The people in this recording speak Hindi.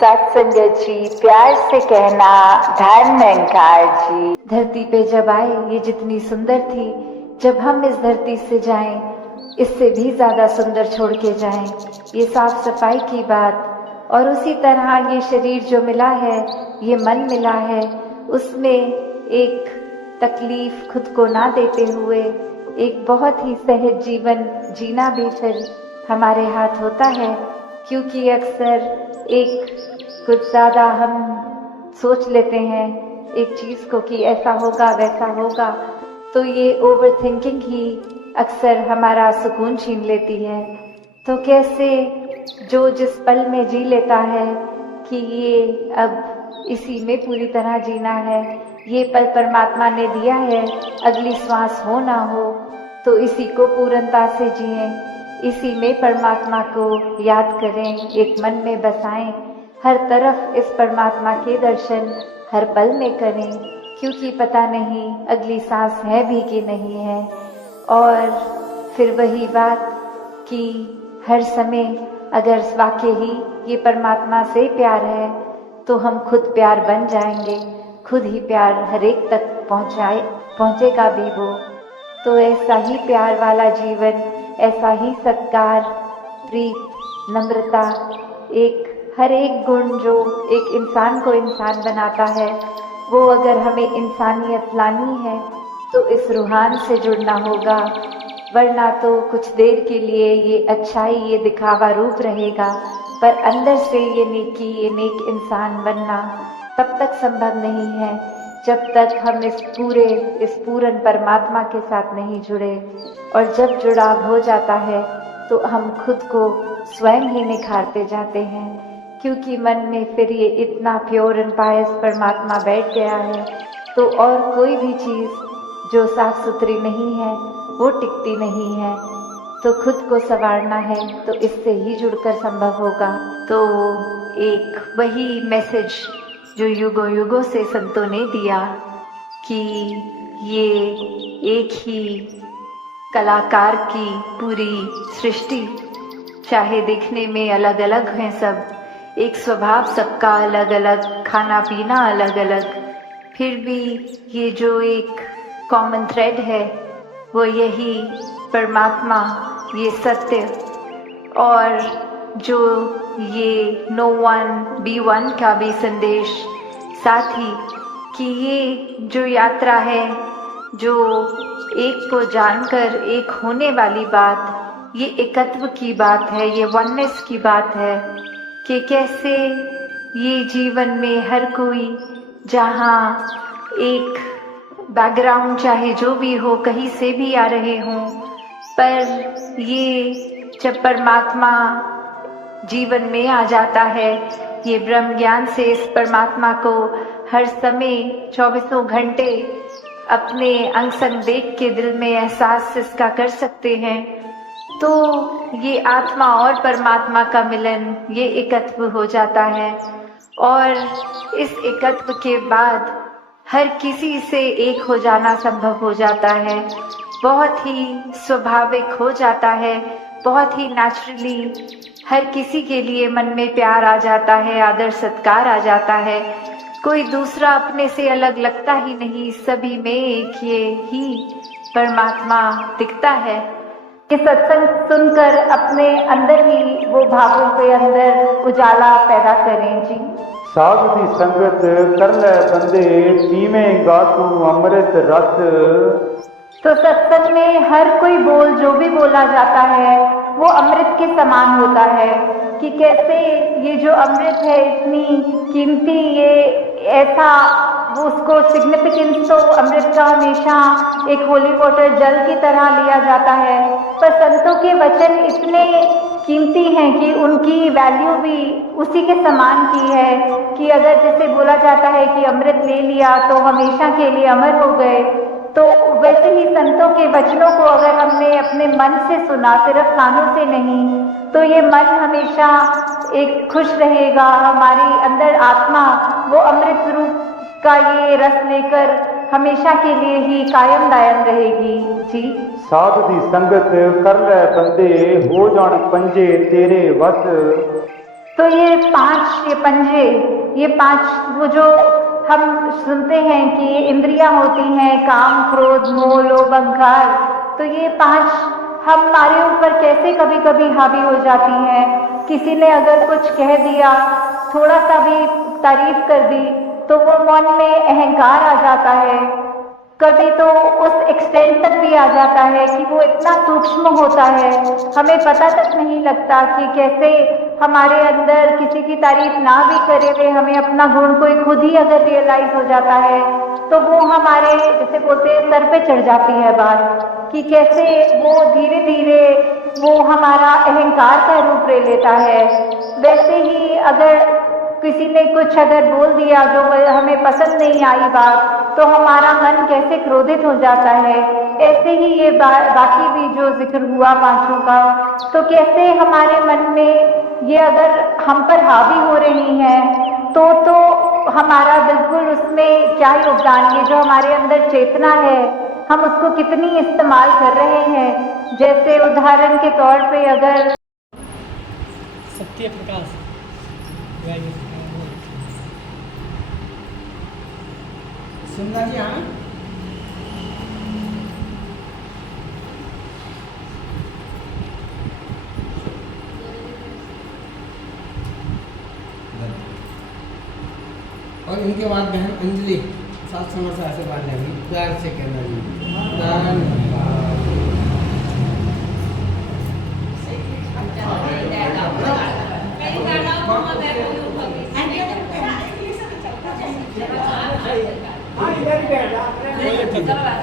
सत्संगत जी, प्यार से कहना धर्म निरंकार जी। धरती पे जब आए ये जितनी सुंदर थी, जब हम इस धरती से जाएं इससे भी ज्यादा सुंदर छोड़ के जाएं। ये साफ सफाई की बात, और उसी तरह ये शरीर जो मिला है, ये मन मिला है, उसमें एक तकलीफ खुद को ना देते हुए एक बहुत ही सहज जीवन जीना भी फिर हमारे हाथ होता है। क्योंकि अक्सर एक कुछ ज्यादा हम सोच लेते हैं एक चीज को कि ऐसा होगा वैसा होगा, तो ये ओवर थिंकिंग ही अक्सर हमारा सुकून छीन लेती है। तो कैसे जो जिस पल में जी लेता है कि ये अब इसी में पूरी तरह जीना है, ये पल परमात्मा ने दिया है, अगली श्वास हो ना हो तो इसी को पूर्णता से जिएं, इसी में परमात्मा को याद करें, एक मन में बसाएं, हर तरफ इस परमात्मा के दर्शन हर पल में करें, क्योंकि पता नहीं अगली सांस है भी कि नहीं है। और फिर वही बात कि हर समय अगर वाकई ही ये परमात्मा से प्यार है तो हम खुद प्यार बन जाएंगे, खुद ही प्यार हर एक तक पहुँचेगा भी वो। तो ऐसा ही प्यार वाला जीवन, ऐसा ही सत्कार, प्रीत, नम्रता, एक हर एक गुण जो एक इंसान को इंसान बनाता है, वो अगर हमें इंसानियत लानी है तो इस रूहान से जुड़ना होगा, वरना तो कुछ देर के लिए ये अच्छाई, ये दिखावा रूप रहेगा, पर अंदर से ये नेकी, ये नेक इंसान बनना तब तक संभव नहीं है जब तक हम इस पूर्ण परमात्मा के साथ नहीं जुड़े। और जब जुड़ाव हो जाता है तो हम खुद को स्वयं ही निखारते जाते हैं, क्योंकि मन में फिर ये इतना प्योर एंड पायस परमात्मा बैठ गया है, तो और कोई भी चीज़ जो साफ सुथरी नहीं है वो टिकती नहीं है। तो खुद को संवारना है तो इससे ही जुड़कर संभव होगा। तो एक वही मैसेज जो युगों युगों से संतों ने दिया कि ये एक ही कलाकार की पूरी सृष्टि, चाहे देखने में अलग अलग हैं सब, एक स्वभाव सबका अलग अलग, खाना पीना अलग अलग, फिर भी ये जो एक कॉमन थ्रेड है वो यही परमात्मा, ये सत्य, और जो ये नो वन बी वन का भी संदेश साथ ही, कि ये जो यात्रा है, जो एक को जानकर एक होने वाली बात, ये एकत्व की बात है, ये वननेस की बात है, कि कैसे ये जीवन में हर कोई जहाँ एक बैकग्राउंड चाहे जो भी हो, कहीं से भी आ रहे हों, पर ये जब परमात्मा जीवन में आ जाता है, ये ब्रह्म ज्ञान से इस परमात्मा को हर समय 24 घंटे अपने अंग संग देख के दिल में एहसास इसका कर सकते हैं, तो ये आत्मा और परमात्मा का मिलन, ये एकत्व हो जाता है। और इस एकत्व के बाद हर किसी से एक हो जाना संभव हो जाता है, बहुत ही स्वाभाविक हो जाता है, बहुत ही नेचुरली हर किसी के लिए मन में प्यार आ जाता है, आदर सत्कार आ जाता है, कोई दूसरा अपने से अलग लगता ही नहीं, सभी में एक ये ही परमात्मा दिखता है। कि सत्संग सुनकर अपने अंदर ही वो भावों के अंदर उजाला पैदा करें जी। साधु दी संगत कर ले बंदे, पीवेंगा तू अमृत रस। तो सत्संग में हर कोई बोल जो भी बोला जाता है वो अमृत के समान होता है, कि कैसे ये जो अमृत है इतनी कीमती, ये ऐसा वो उसको सिग्निफिकेंस तो अमृत का हमेशा एक होली वाटर जल की तरह लिया जाता है, पर संतों के वचन इतने कीमती हैं कि उनकी वैल्यू भी उसी के समान की है। कि अगर जैसे बोला जाता है कि अमृत ले लिया तो हमेशा के लिए अमर हो गए, तो वैसे ही संतों के वचनों को अगर हमने अपने मन से सुना, सिर्फ कानों से नहीं, तो ये मन हमेशा एक खुश रहेगा, हमारी अंदर आत्मा वो अमृत रूप का ये रस लेकर हमेशा के लिए ही कायम दायम रहेगी जी। साधु दी संगत कर ले बंदे, हो जान पंजे तेरे वस। तो ये 5 पंजे, ये 5 वो जो हम सुनते हैं कि ये इंद्रियां होती हैं, काम, क्रोध, मोह, लोभ, अहंकार, तो ये 5 हमारे ऊपर कैसे कभी कभी हावी हो जाती हैं। किसी ने अगर कुछ कह दिया, थोड़ा सा भी तारीफ कर दी, तो वो मन में अहंकार आ जाता है। कभी तो उस एक्सटेंट तक भी आ जाता है कि वो इतना सूक्ष्म होता है, हमें पता तक नहीं लगता कि कैसे हमारे अंदर किसी की तारीफ ना भी करे हुए हमें अपना गुण कोई खुद ही अगर रियलाइज हो जाता है, तो वो हमारे जैसे बोलते हैं सर पे चढ़ जाती है बात, कि कैसे वो धीरे धीरे वो हमारा अहंकार का रूप ले लेता है। वैसे ही अगर किसी ने कुछ अगर बोल दिया जो हमें पसंद नहीं आई बात, तो हमारा मन कैसे क्रोधित हो जाता है। ऐसे ही ये बाकी भी जो जिक्र हुआ 5 का, तो कैसे हमारे मन में ये अगर हम पर हावी हो रही हैं, तो हमारा बिल्कुल उसमें क्या योगदान, ये जो हमारे अंदर चेतना है हम उसको कितनी इस्तेमाल कर रहे हैं। जैसे उदाहरण के तौर पे अगर सत्य प्रकाश सुंदर जी, हाँ और इनके बाद बहन अंजलि 7 समझ से आशीर्वाद लेंगी, प्यार से कहना जी। धन्यवाद।